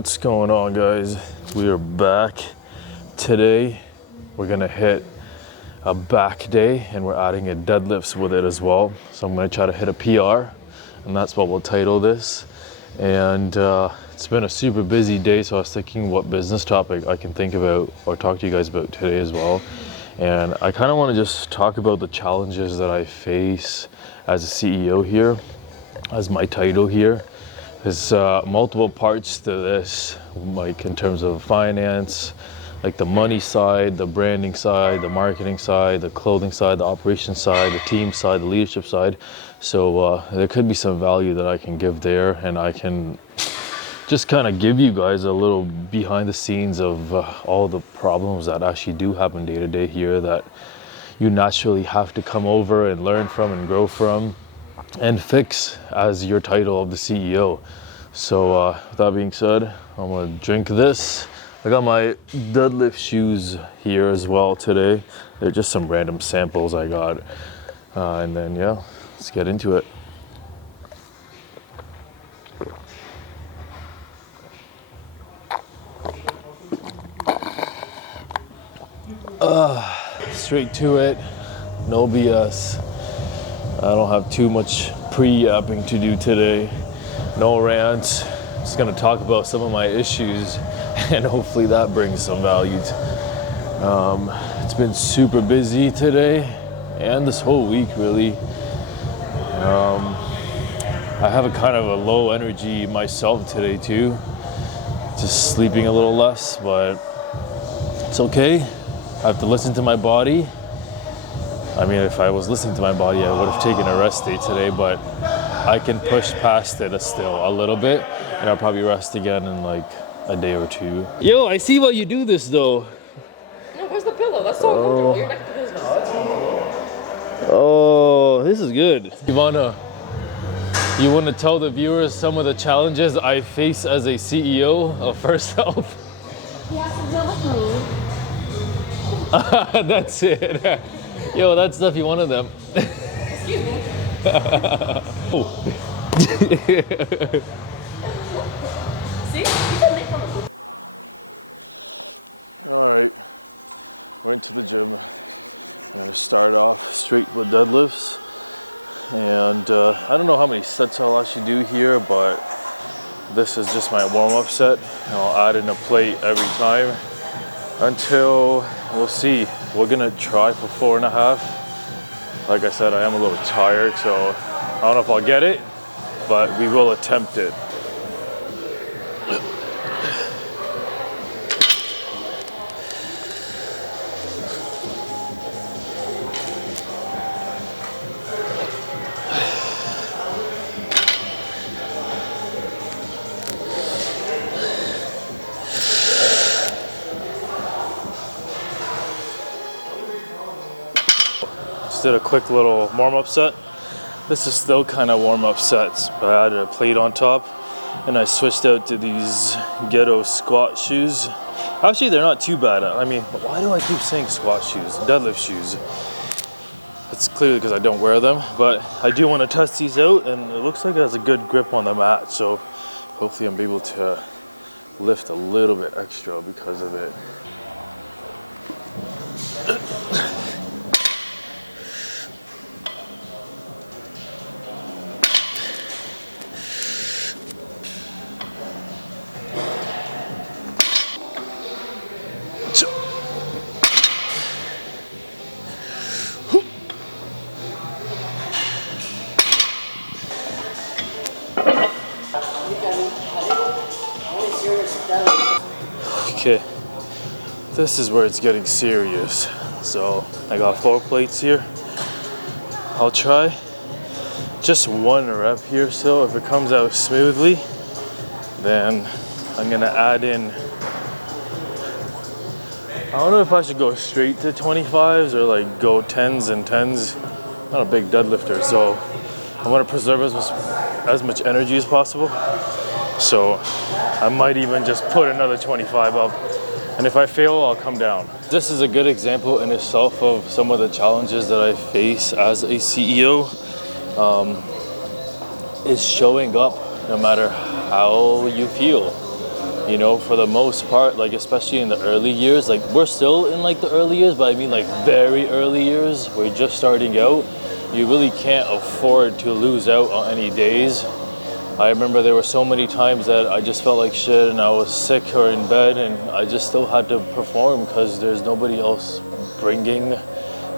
What's going on, guys? We are back. Today we're gonna hit a back day and we're adding a deadlifts with it as well. So I'm gonna try to hit a PR, and that's what we'll title this. And it's been a super busy day, so I was thinking what business topic I can think about or talk to you guys about today as well. And I kind of want to just talk about the challenges that I face as a CEO here, as my title here. There's multiple parts to this, like in terms of finance, like the money side, the branding side, the marketing side, the clothing side, the operations side, the team side, the leadership side. So there could be some value that I can give there, and I can just kind of give you guys a little behind the scenes of all the problems that actually do happen day to day here that you naturally have to come over and learn from and grow from and fix as your title of the CEO. So with that being said, I'm gonna drink this. I got my deadlift shoes here as well today. They're just some random samples I got. And then yeah, let's get into it. Straight to it, no BS. I don't have too much pre-yapping to do today. No rants. Just gonna talk about some of my issues and hopefully that brings some value. It's been super busy today and this whole week really. I have a kind of a low energy myself today too. Just sleeping a little less, but it's okay. I have to listen to my body. I mean, if I was listening to my body, I would have taken a rest day today, but I can push past it still a little bit, and I'll probably rest again in like a day or two. Yo, I see why you do this though. No, where's the pillow? That's so uncomfortable. You're back to business. Oh, this is good. You wanna tell the viewers some of the challenges I face as a CEO of First Health? You have to deal with me. That's it. Yo, that's definitely one of them. Excuse me. Oh. See? You can make fun of me. All right, went to the gym. I'm gonna start off straight with deadlifts. And I don't know how many sets I'll actually do here, but this is just my warm-up set. And I'll add in a plate every time until we'll see. We're gonna try for 4.5. Like I said, I am a little tired, so I don't know if I'll get it, but we will attempt it. Did a quick little warm-up set. This is still kind of warm-up sets, but I added a plate on top and I switched out to these ghetto squat shoes. Actually, they're not too bad. I mean, why do I keep saying squat shoes? Deadlift shoes. It's clearly because I don't wear them, but I do want to test these out, and it looks like it has a good grip on the mat, so hopefully I'm able to lift a little bit extra because of it. Okay, this is where it's getting serious. So I got 4 plates here. I'll try just 1 rep here. So if it comes out smoothly, then I'm gonna add in, I don't know if I should go straight to 25s or like go 10s and 10s. I'm not a big deadlifter, so I want to preserve as much energy as possible. So I might even just put another 25 up, and if I fail, I'll come down. This is a good example in itself of some of the challenges that I face as a CEO. Is showing up no matter how you feel. You know, for the most part, like especially in the early years, like we're still in like the early years, but I mean like very early years, we're just starting out. You really can't afford to lose out on any days. I remember there were so many times that I just felt like shit and I was sick or in bed, and I just still had to perform because there's nobody else bringing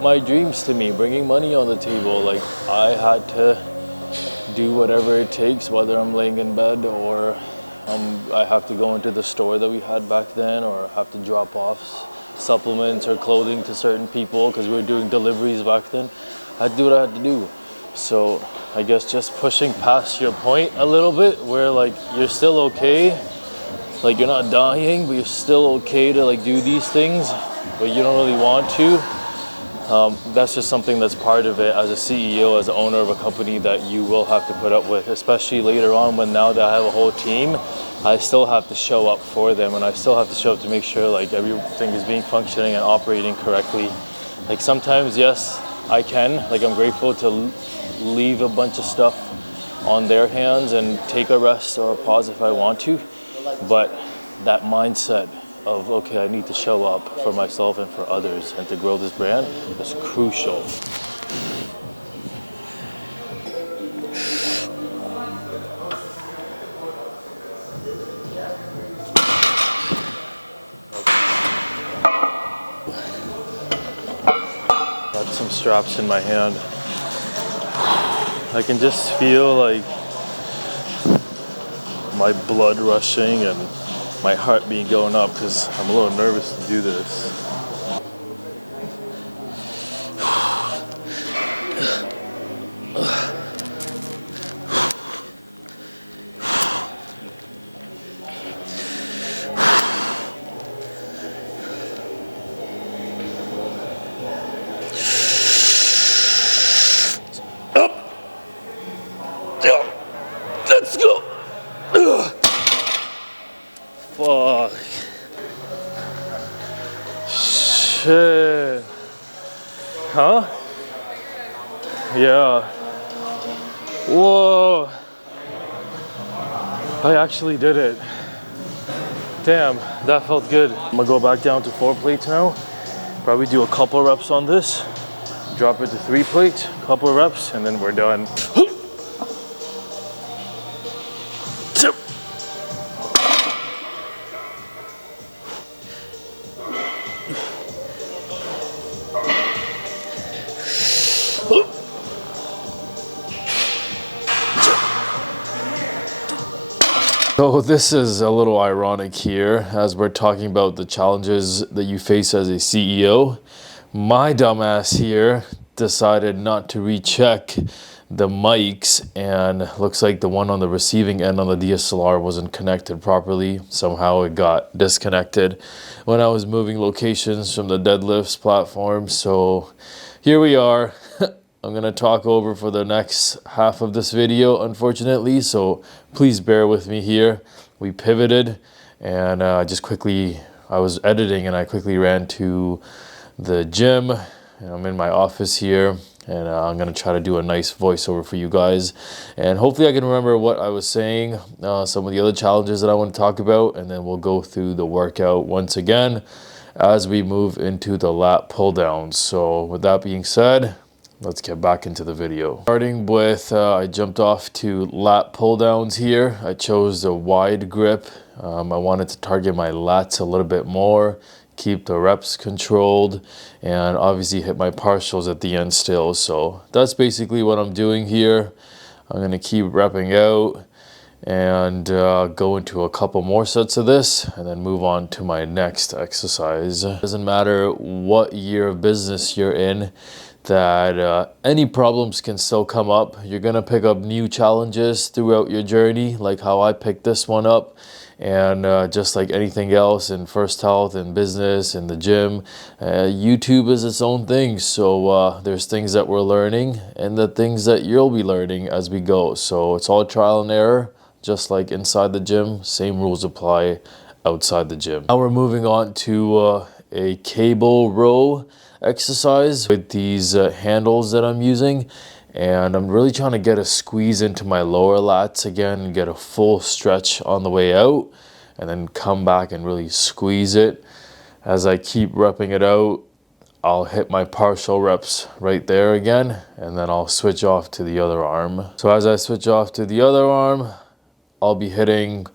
my dreams to me, bringing money on the table. Like I had to do whatever it takes, whether I'm laying in bed or I have to go into the store that we had back then, or have to drop off supplements or clothing to certain people because we were doing deliveries back then. I had to do what I had to do. So I guess just pushing past your point a little bit where like you're still okay, like you're not dying, but you're still okay to like do these things, but you don't really want to. That's just something that's part of it as a CEO, as an owner of a company, that you will have to put up with, especially later on when now that I have a whole team, I still have to show up for them, and I still have to show up to make sure like everything is being functioning and operating correctly. Like sometimes, yes, I can, like I'm grateful to leave a bunch of stuff on their hands and take a rest or a pause if I want to, but that mindset of, okay, I need to show up for myself and for others and to grow this brand is crucial. Got some straps in my hand. I can just feel like my blood rushing and my heart being going up because I'm a little nervous to do this. Let's go. Fuck. Shit. Huh? Yeah. Whoa. I actually did it. Damn, that felt good. I'm gonna go back down to 4 plates now. Probably do a couple reps on this. Drop it to 3 plates, couple reps, and then we're done. So this is a little ironic here as we're talking about the challenges that you face as a CEO. My dumbass here decided not to recheck the mics, and looks like the one on the receiving end on the DSLR wasn't connected properly. Somehow it got disconnected when I was moving locations from the Deadlifts platform. So here we are. I'm gonna talk over for the next half of this video, unfortunately, so please bear with me here. We pivoted, and I was editing and I quickly ran to the gym. I'm in my office here, and I'm gonna try to do a nice voiceover for you guys, and hopefully I can remember what I was saying, some of the other challenges that I want to talk about, and then we'll go through the workout once again as we move into the lat pull downs. So with that being said, let's get back into the video. Starting with, I jumped off to lat pull downs here. I chose the wide grip. I wanted to target my lats a little bit more, keep the reps controlled, and obviously hit my partials at the end still. So that's basically what I'm doing here. I'm gonna keep repping out and go into a couple more sets of this and then move on to my next exercise. It doesn't matter what year of business you're in, that any problems can still come up. You're gonna pick up new challenges throughout your journey, like how I picked this one up. And just like anything else in First Health and business and the gym, YouTube is its own thing. So there's things that we're learning and the things that you'll be learning as we go. So it's all trial and error, just like inside the gym. Same rules apply outside the gym. Now we're moving on to a cable row exercise with these handles that I'm using, and I'm really trying to get a squeeze into my lower lats again and get a full stretch on the way out. and then come back and really squeeze it. As I keep repping it out, I'll hit my partial reps right there again, and then I'll switch off to the other arm. So as I switch off to the other arm, I'll be hitting,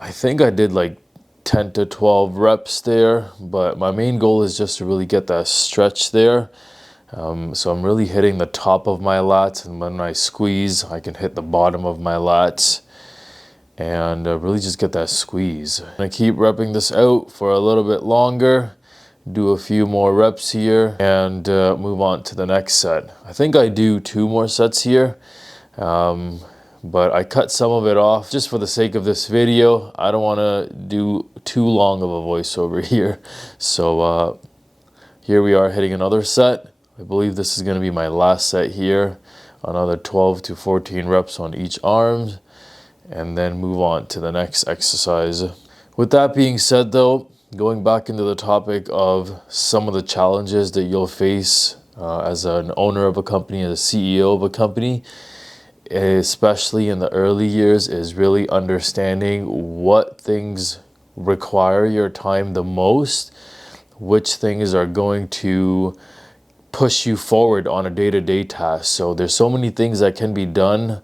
I think I did like 10 to 12 reps there, but my main goal is just to really get that stretch there. So I'm really hitting the top of my lats, and when I squeeze, I can hit the bottom of my lats and really just get that squeeze. I keep repping this out for a little bit longer, do a few more reps here, and move on to the next set. I think I do 2 more sets here, but I cut some of it off just for the sake of this video. I don't want to do too long of a voiceover here. So here we are hitting another set. I believe this is going to be my last set here. Another 12 to 14 reps on each arm, and then move on to the next exercise. With that being said though, going back into the topic of some of the challenges that you'll face as an owner of a company, as a CEO of a company, especially in the early years, is really understanding what things require your time the most, which things are going to push you forward on a day-to-day task. So there's so many things that can be done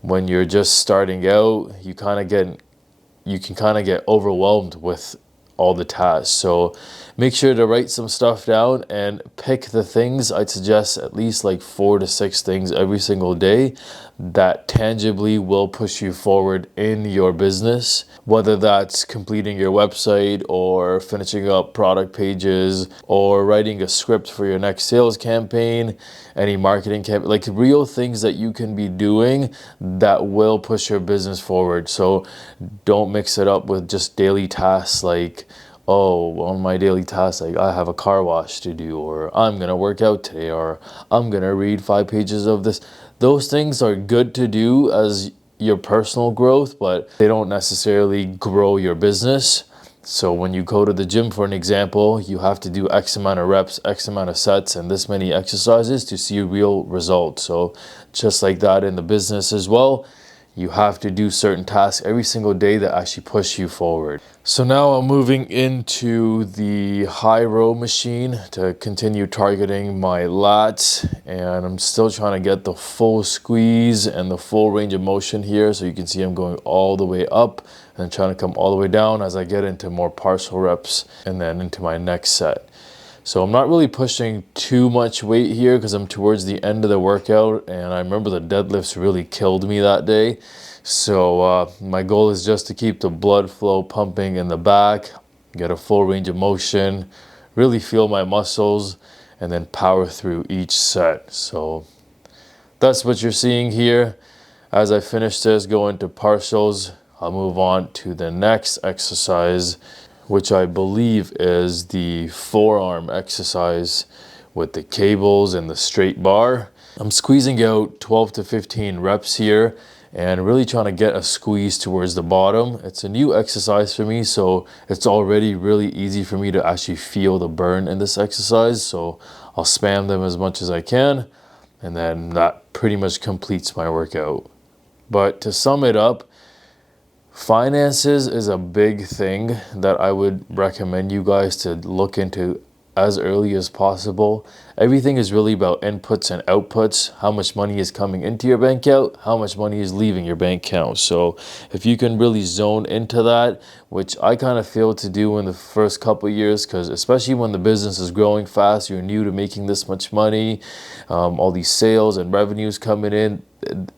when you're just starting out. You can kind of get overwhelmed with all the tasks. So make sure to write some stuff down and pick the things. I'd suggest at least like 4 to 6 things every single day that tangibly will push you forward in your business, whether that's completing your website or finishing up product pages or writing a script for your next sales campaign, any marketing campaign, like real things that you can be doing that will push your business forward. So don't mix it up with just daily tasks like, oh, on my daily tasks, like I have a car wash to do, or I'm gonna work out today, or I'm gonna read 5 pages of this. Those things are good to do as your personal growth, but they don't necessarily grow your business. So when you go to the gym, for an example, you have to do X amount of reps, X amount of sets, and this many exercises to see real results. So just like that in the business as well, you have to do certain tasks every single day that actually push you forward. So now I'm moving into the high row machine to continue targeting my lats, and I'm still trying to get the full squeeze and the full range of motion here. So you can see I'm going all the way up and trying to come all the way down as I get into more partial reps and then into my next set. So I'm not really pushing too much weight here because I'm towards the end of the workout, and I remember the deadlifts really killed me that day. So my goal is just to keep the blood flow pumping in the back, get a full range of motion, really feel my muscles, and then power through each set. So that's what you're seeing here. As I finish this, go into partials, I'll move on to the next exercise, which I believe is the forearm exercise with the cables and the straight bar. I'm squeezing out 12 to 15 reps here and really trying to get a squeeze towards the bottom. It's a new exercise for me, so it's already really easy for me to actually feel the burn in this exercise. So I'll spam them as much as I can, and then that pretty much completes my workout. But to sum it up, finances is a big thing that I would recommend you guys to look into as early as possible. Everything is really about inputs and outputs. How much money is coming into your bank account, how much money is leaving your bank account. So if you can really zone into that, which I kind of failed to do in the first couple of years, because especially when the business is growing fast, you're new to making this much money, all these sales and revenues coming in,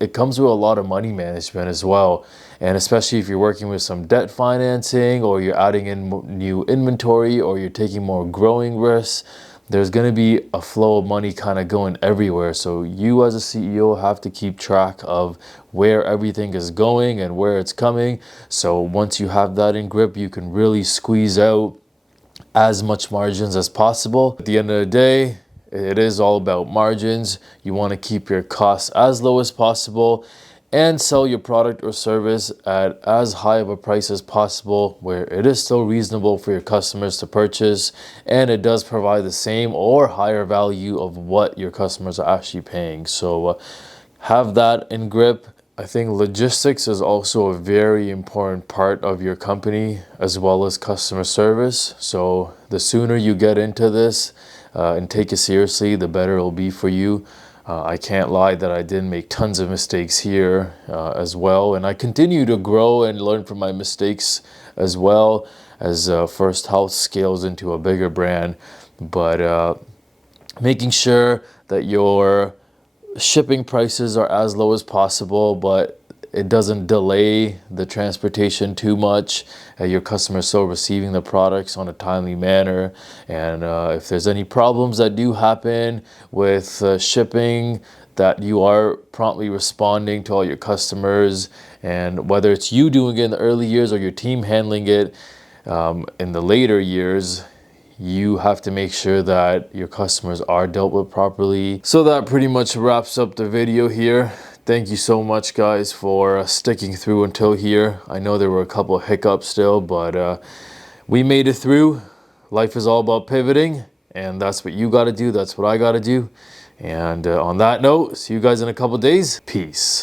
it comes with a lot of money management as well. And especially if you're working with some debt financing, or you're adding in new inventory, or you're taking more growing risks, there's going to be a flow of money kind of going everywhere. So you as a CEO have to keep track of where everything is going and where it's coming. So once you have that in grip, you can really squeeze out as much margins as possible. At the end of the day, it is all about margins. You want to keep your costs as low as possible and sell your product or service at as high of a price as possible, where it is still reasonable for your customers to purchase, and it does provide the same or higher value of what your customers are actually paying. So have that in grip. I think logistics is also a very important part of your company as well as customer service. So the sooner you get into this and take it seriously, the better it'll be for you. I can't lie that I did make tons of mistakes here as well. And I continue to grow and learn from my mistakes as well as First Health scales into a bigger brand. But making sure that your shipping prices are as low as possible, but it doesn't delay the transportation too much. Your customers still receiving the products on a timely manner. And if there's any problems that do happen with shipping, that you are promptly responding to all your customers. And whether it's you doing it in the early years or your team handling it in the later years, you have to make sure that your customers are dealt with properly. So that pretty much wraps up the video here. Thank you so much, guys, for sticking through until here. I know there were a couple of hiccups still, but we made it through. Life is all about pivoting, and that's what you got to do. That's what I got to do. And on that note, see you guys in a couple days. Peace.